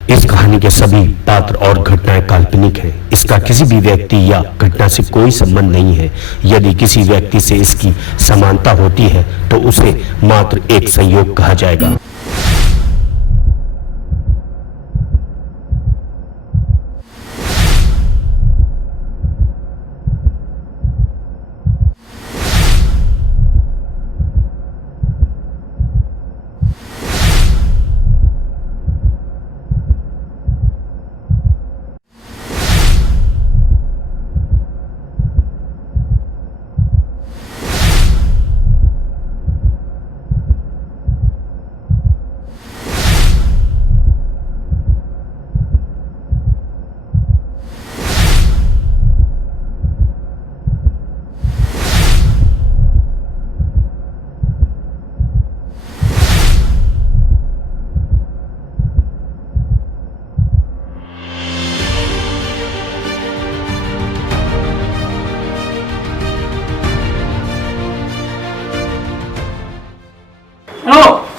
इस कहानी के सभी पात्र और घटनाएं काल्पनिक हैं। इसका किसी भी व्यक्ति या घटना से कोई संबंध नहीं है। यदि किसी व्यक्ति से इसकी समानता होती है तो उसे मात्र एक संयोग कहा जाएगा।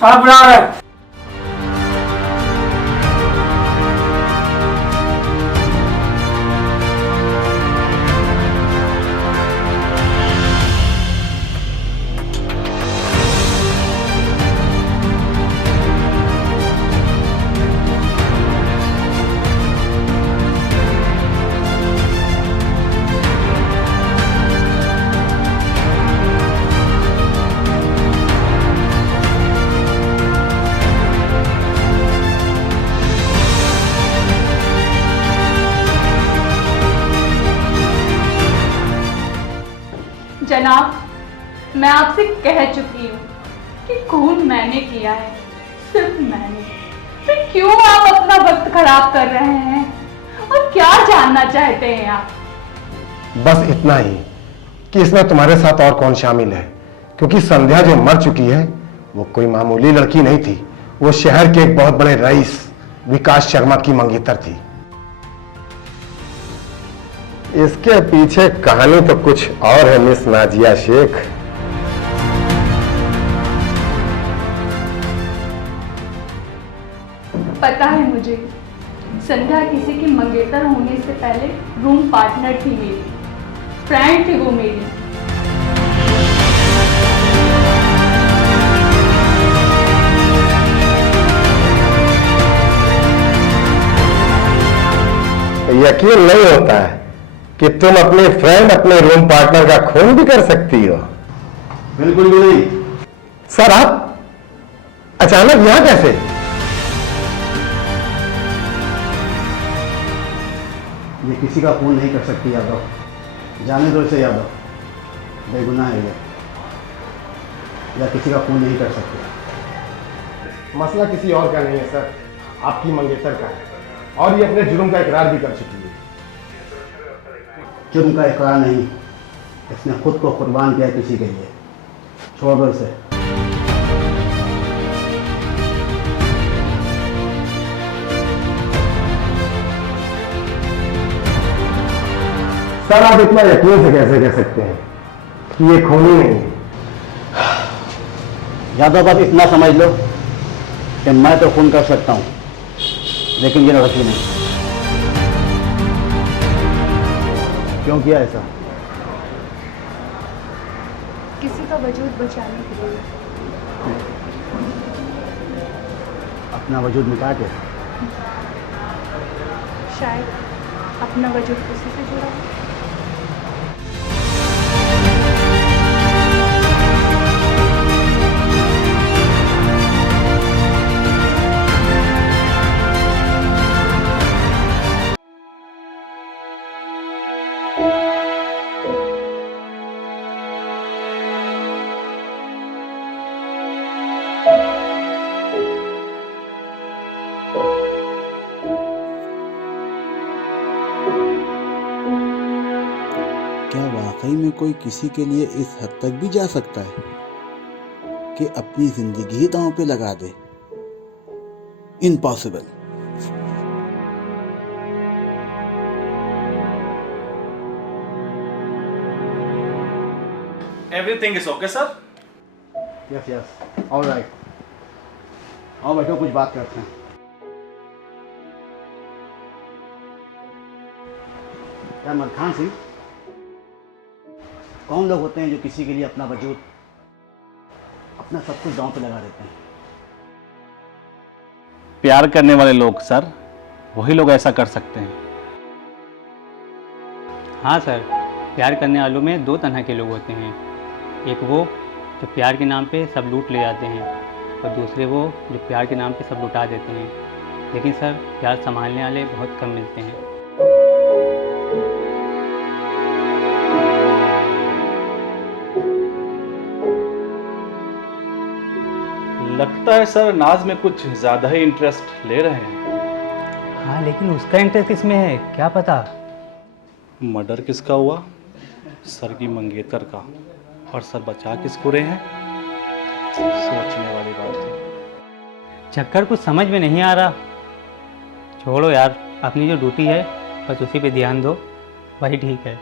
साहब बुला रहे हैं। जनाब, मैं आपसे कह चुकी हूँ कि खून मैंने किया है, सिर्फ मैंने। फिर क्यों आप अपना वक्त खराब कर रहे हैं? और क्या जानना चाहते हैं आप? बस इतना ही कि इसमें तुम्हारे साथ और कौन शामिल है, क्योंकि संध्या जो मर चुकी है वो कोई मामूली लड़की नहीं थी। वो शहर के एक बहुत बड़े रईस विकास शर्मा की मंगेतर थी। इसके पीछे कहानी तो कुछ और है मिस नाजिया शेख। पता है मुझे, संध्या किसी की मंगेतर होने से पहले रूम पार्टनर थी मेरी, फ्रेंड थी वो मेरी। यकीन नहीं होता है कि तुम अपने फ्रेंड, अपने रूम पार्टनर का खून भी कर सकती हो। बिल्कुल भी नहीं। सर, आप अचानक यहां कैसे? ये किसी का खून नहीं कर सकती यादव। जाने दो इसे यादव, बेगुनाह है ये, या किसी का खून नहीं कर सकती। मसला किसी और का नहीं है सर, आपकी मंगेतर का है, और ये अपने जुर्म का इकरार भी कर चुकी है। जुर्म का इकरार नहीं, इसने खुद को कुर्बान किया किसी के लिए। छोड़ दो इसे। सर, आप इतना यकीन से कैसे कह सकते हैं कि ये खूनी नहीं है? यादव, आप इतना समझ लो कि मैं तो खून कर सकता हूं, लेकिन ये लड़की नहीं। क्यों किया ऐसा? किसी का वजूद बचाने के लिए। अपना वजूद मिटा के? शायद अपना वजूद किसी से जुड़ा हो। क्या वाकई में कोई किसी के लिए इस हद तक भी जा सकता है कि अपनी जिंदगी ही दांव पे लगा दे? Impossible. Everything is okay, sir? Yes yes, all right. आओ बैठो, कुछ बात करते हैं। यार मलखान सिंह, कौन लोग होते हैं जो किसी के लिए अपना वजूद, अपना सब कुछ दांव पे लगा देते हैं? प्यार करने वाले लोग सर, वही लोग ऐसा कर सकते हैं। हाँ सर, प्यार करने वालों में दो तरह के लोग होते हैं। एक वो जो प्यार के नाम पे सब लूट ले जाते हैं, और दूसरे वो जो प्यार के नाम पे सब लुटा देते हैं। लेकिन सर, प्यार संभालने वाले बहुत कम मिलते हैं। लगता है सर नाज में कुछ ज़्यादा ही इंटरेस्ट ले रहे हैं। हाँ, लेकिन उसका इंटरेस्ट इसमें है, क्या पता। मर्डर किसका हुआ? सर की मंगेतर का। और सर बचा किसको रहे हैं? सोचने वाली बात है। चक्कर कुछ समझ में नहीं आ रहा। छोड़ो यार, अपनी जो ड्यूटी है बस उसी पे ध्यान दो, वही ठीक है।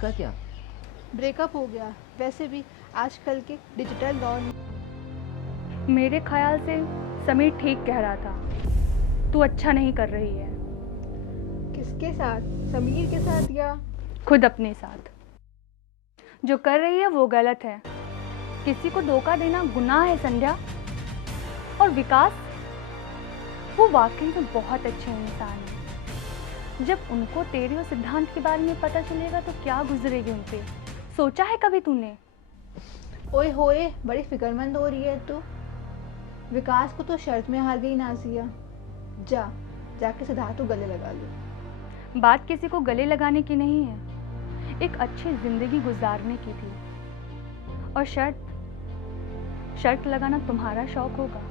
उसका क्या? ब्रेकअप हो गया। वैसे भी आजकल के डिजिटल दौर में मेरे ख्याल से समीर ठीक कह रहा था, तू अच्छा नहीं कर रही है। किसके साथ? समीर के साथ या खुद अपने साथ। जो कर रही है वो गलत है। किसी को धोखा देना गुनाह है संध्या। और विकास, वो वाकई में बहुत अच्छे इंसान है। जब उनको तेरे और सिद्धांत के बारे में पता चलेगा तो क्या गुजरेगी उन पे, सोचा है कभी तूने? ओए होए, बड़ी फिक्रमंद हो रही है तू। विकास को तो शर्त में हार गई नाजिया। जाके सिद्धार्थ को गले लगा लो। बात किसी को गले लगाने की नहीं है, एक अच्छी जिंदगी गुजारने की थी। और शर्त लगाना तुम्हारा शौक होगा,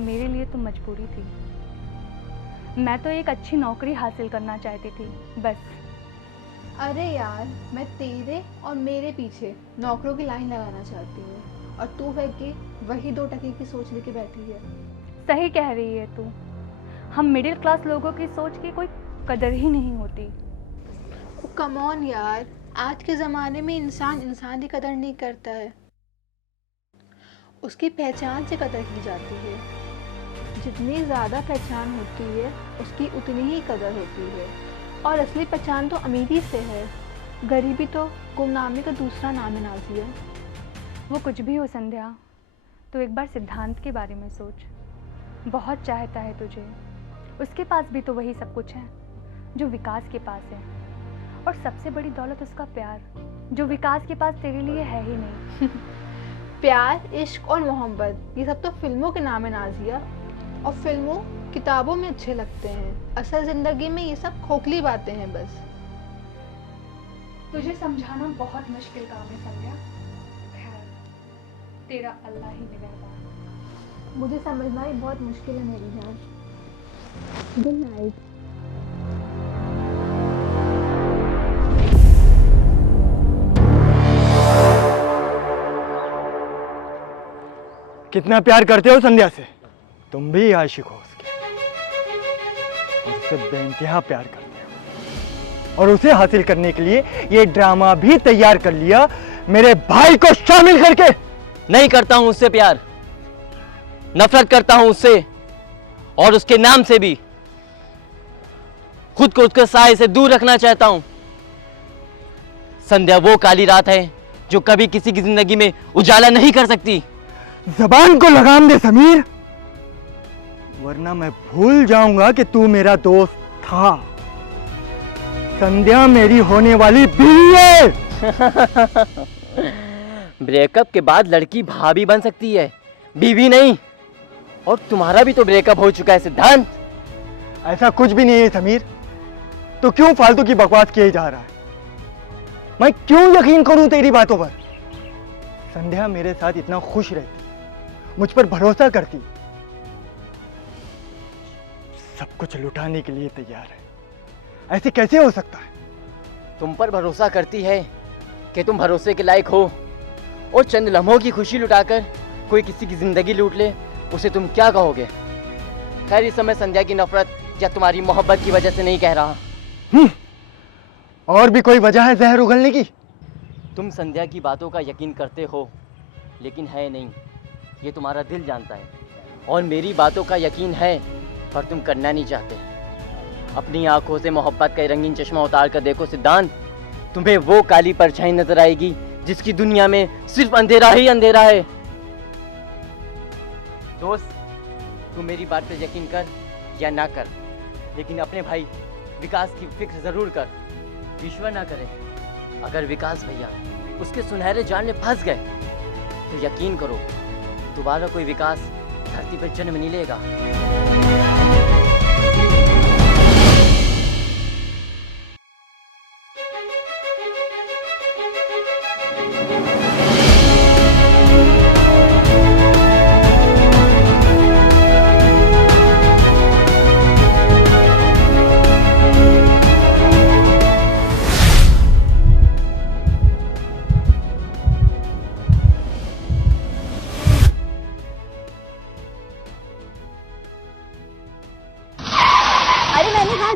मेरे लिए तो मजबूरी थी। मैं तो एक अच्छी नौकरी हासिल करना चाहती थी बस। अरे यार, मैं तेरे और मेरे पीछे नौकरों की लाइन लगाना चाहती हूँ और तू है कि वही 2 टके की सोच लेके बैठी है। सही कह रही है तू। हम मिडिल क्लास लोगों की सोच की कोई कदर ही नहीं होती। कम ऑन यार, आज के ज़माने में इंसान की कदर नहीं करता है, उसकी पहचान से कदर की जाती है। जितनी ज़्यादा पहचान होती है उसकी उतनी ही कदर होती है। और असली पहचान तो अमीरी से है, गरीबी तो गुमनामी का दूसरा नाम है नाजिया। वो कुछ भी हो संध्या, तो एक बार सिद्धांत के बारे में सोच। बहुत चाहता है तुझे, उसके पास भी तो वही सब कुछ है जो विकास के पास है। और सबसे बड़ी दौलत उसका प्यार, जो विकास के पास तेरे लिए है ही नहीं। प्यार, इश्क और मोहब्बत, ये सब तो फिल्मों के नाम है नाजिया। और फिल्मों किताबों में अच्छे लगते हैं, असल ज़िंदगी में ये सब खोखली बातें हैं बस। तुझे समझाना बहुत मुश्किल काम है संध्या। खैर, तेरा अल्लाह ही निगहबान। मुझे समझना ही बहुत मुश्किल है मेरी जान। Good night. कितना प्यार करते हो संध्या से? तुम भी आशिक हो उसके, और उससे बेइंतहा प्यार करते हो। और उसे हासिल करने के लिए ये ड्रामा भी तैयार कर लिया, मेरे भाई को शामिल करके। नहीं करता हूं उससे प्यार, नफरत करता हूं उससे और उसके नाम से भी। खुद को उसके साए से दूर रखना चाहता हूं। संध्या वो काली रात है जो कभी किसी की जिंदगी में उजाला नहीं कर सकती। जबान को लगाम दे समीर, वरना मैं भूल जाऊंगा कि तू मेरा दोस्त था। संध्या मेरी होने वाली बीवी है। ब्रेकअप के बाद लड़की भाभी बन सकती है, बीवी नहीं। और तुम्हारा भी तो ब्रेकअप हो चुका है सिद्धांत। ऐसा कुछ भी नहीं है समीर, तो क्यों फालतू की बकवास किए जा रहा है? मैं क्यों यकीन करूं तेरी बातों पर? संध्या मेरे साथ इतना खुश रहती, मुझ पर भरोसा करती, सब कुछ लुटाने के लिए तैयार है। ऐसे कैसे हो सकता है? तुम पर भरोसा करती है कि तुम भरोसे के लायक हो, और चंद लम्हों की खुशी लुटाकर कोई किसी की जिंदगी लूट ले, उसे तुम क्या कहोगे? खैर, इस समय संध्या की नफरत या तुम्हारी मोहब्बत की वजह से नहीं कह रहा। और भी कोई वजह है जहर उगलने की? तुम संध्या की बातों का यकीन करते हो, लेकिन है नहीं, ये तुम्हारा दिल जानता है। और मेरी बातों का यकीन है, पर तुम करना नहीं चाहते। अपनी आंखों से मोहब्बत का रंगीन चश्मा उतार कर देखो सिद्धांत, तुम्हें वो काली परछाई नजर आएगी जिसकी दुनिया में सिर्फ अंधेरा ही अंधेरा है। दोस्त, तू मेरी बात पे यकीन कर या ना कर, लेकिन अपने भाई विकास की फिक्र जरूर कर। ईश्वर ना करे, अगर विकास भैया उसके सुनहरे जाल में फंस गए तो यकीन करो दोबारा कोई विकास धरती पर जन्म नहीं लेगा।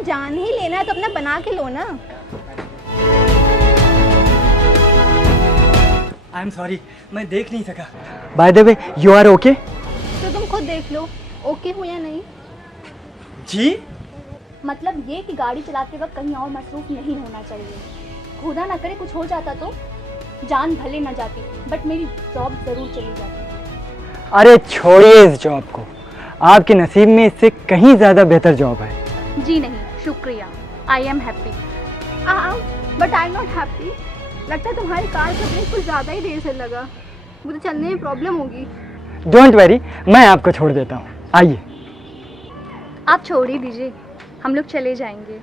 जान ही लेना है तो अपना बना के लो ना। आई एम सॉरी, मैं देख नहीं सका। By the way, you are okay? तो तुम खुद देख लो ओके हो या नहीं। जी? मतलब ये कि गाड़ी चलाते वक्त कहीं और मसरूफ नहीं होना चाहिए। खुदा ना करे कुछ हो जाता तो जान भले ना जाती, बट मेरी जॉब ज़रूर चली जाती। अरे छोड़िए इस जॉब को, आपके नसीब में इससे कहीं ज़्यादा बेहतर जॉब है। जी नहीं, शुक्रिया, I am happy. But I am not happy. लगता है तुम्हारी कार का ब्रेक कुछ ज़्यादा ही देर से लगा, मुझे चलने में प्रॉब्लम होगी। डोंट वरी, मैं आपको छोड़ देता हूँ, आइए। आप छोड़ ही दीजिए, हम लोग चले जाएंगे।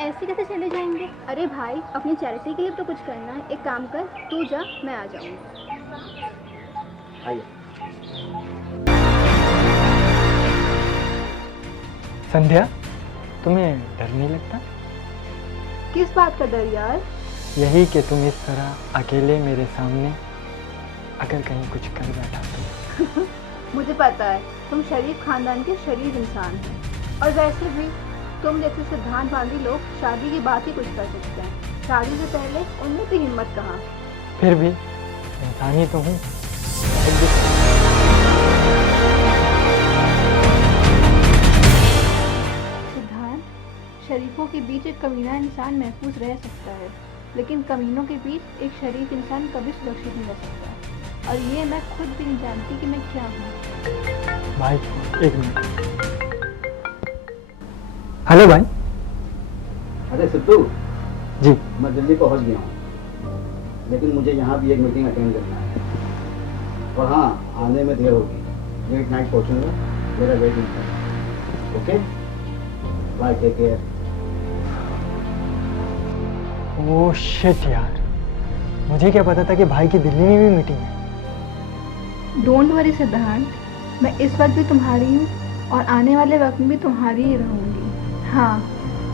ऐसे कैसे चले जाएंगे? अरे भाई, अपनी चैरिटी के लिए तो कुछ करना है। एक काम कर, तू जा, मैं आ जाऊँगी। आइए। संध्या, तुम्हें डर नहीं लगता? किस बात का डर यार? यही कि तुम इस तरह अकेले मेरे सामने अगर कहीं कुछ कर बैठा तो। मुझे पता है तुम शरीफ खानदान के शरीफ इंसान हैं, और वैसे भी तुम जैसे सिद्धांतवादी लोग शादी की बात ही कुछ कर सकते हैं। शादी से पहले उनमें भी हिम्मत कहाँ। फिर भी इंसान ही तो हूँ। सिद्धांत, शरीफों के बीच एक कमीना इंसान महफूज रह सकता है, लेकिन कमीनों के बीच एक शरीफ इंसान कभी सुरक्षित नहीं रह सकता। और ये मैं खुद भी नहीं जानती कि मैं क्या हूँ। भाई, एक मिनट। हेलो भाई। अरे सिद्धू जी। मैं दिल्ली पहुंच गया हूँ, लेकिन मुझे यहाँ भी एक मीटिंग अटेंड करना है। और हाँ, आने में देर होगी, लेट नाइट पहुँचूँगा, मेरा वेटिंग है। Okay, bye, take care. Oh shit यार, मुझे क्या पता था कि भाई की दिल्ली में भी मीटिंग है। डोंट वरी सिद्धांत, मैं इस वक्त भी तुम्हारी हूँ और आने वाले वक्त में भी तुम्हारी ही रहूँगी। हाँ,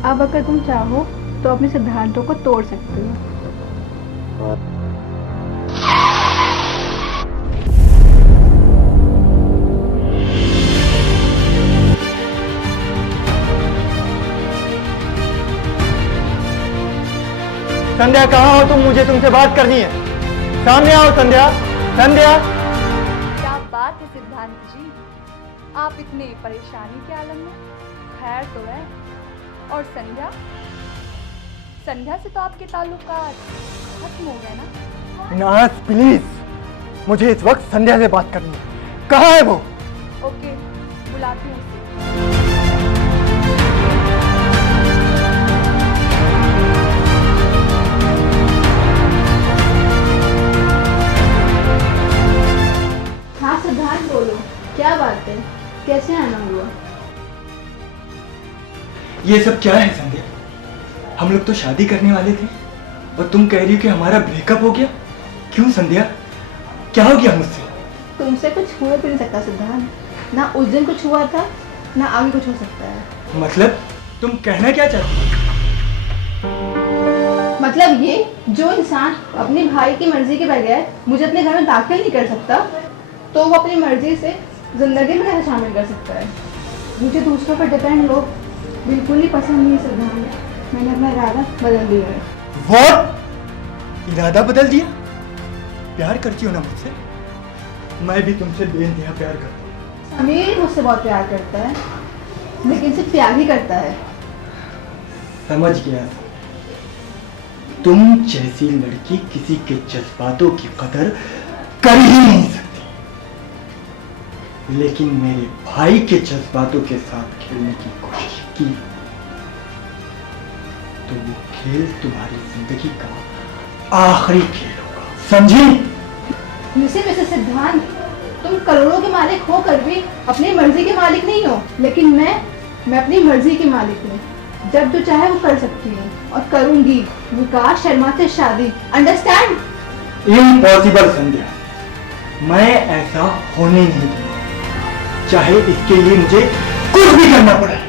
अब अगर तुम चाहो तो अपने सिद्धांतों को तोड़ सकते हो। संध्या, कहाँ हो तुम? मुझे तुमसे बात करनी है। सामने आओ संध्या। संध्या, क्या बात है सिद्धांत जी, आप इतने परेशानी के आलम में? खैर तो है। और संध्या, संध्या से तो आपके ताल्लुकात खत्म हो गए ना? नाज प्लीज, मुझे इस वक्त संध्या से बात करनी है। कहाँ है वो? ओके, बुलाती हूँ उसे। हाँ सिद्धांत, बोलो, क्या बात है? कैसे आना हुआ? ये सब क्या है संध्या? हम लोग तो शादी करने वाले थे और तुम कह रही हो कि हमारा ब्रेकअप हो गया। क्यों संध्या, क्या हो गया मुझसे? तुमसे कुछ हुआ भी नहीं सकता सिद्धांत, ना उस दिन कुछ हुआ था, ना आगे कुछ हो सकता है। मतलब तुम कहना क्या चाहती हो? मतलब ये, जो इंसान अपने भाई की मर्जी के बगैर मुझे अपने घर में दाखिल नहीं कर सकता, तो वो अपनी मर्जी से जिंदगी में कैसे शामिल कर सकता है? मुझे दूसरों पर डिपेंड लोग बिल्कुल ही पसंद नहीं है सिद्धांत। मैंने अपना इरादा बदल दिया है। What? इरादा बदल दिया? प्यार करती हो ना मुझसे? मैं भी तुमसे बेइंतहा प्यार करता हूँ। समीर मुझसे बहुत प्यार करता है, लेकिन सिर्फ प्यार ही करता है। समझ गया। तुम जैसी लड़की किसी के जज्बातों की कदर कर ही नहीं सकती, लेकिन मेरे भाई के जज्बातों के साथ खेलने की कोशिश की तो वो खेल तुम्हारी जिंदगी का आखिरी खेल होगा, समझी? मिस्टर सिद्धांत, तुम करोड़ों के मालिक होकर भी अपनी मर्जी के मालिक नहीं हो, लेकिन मैं अपनी मर्जी की मालिक हूँ। जब जो चाहे वो कर सकती हूँ और करूंगी। विकास शर्मा से शादी, अंडरस्टैंड? इम्पॉसिबल संध्या, मैं ऐसा होने नहीं दूंगा, चाहे इसके लिए मुझे कुछ भी करना पड़े।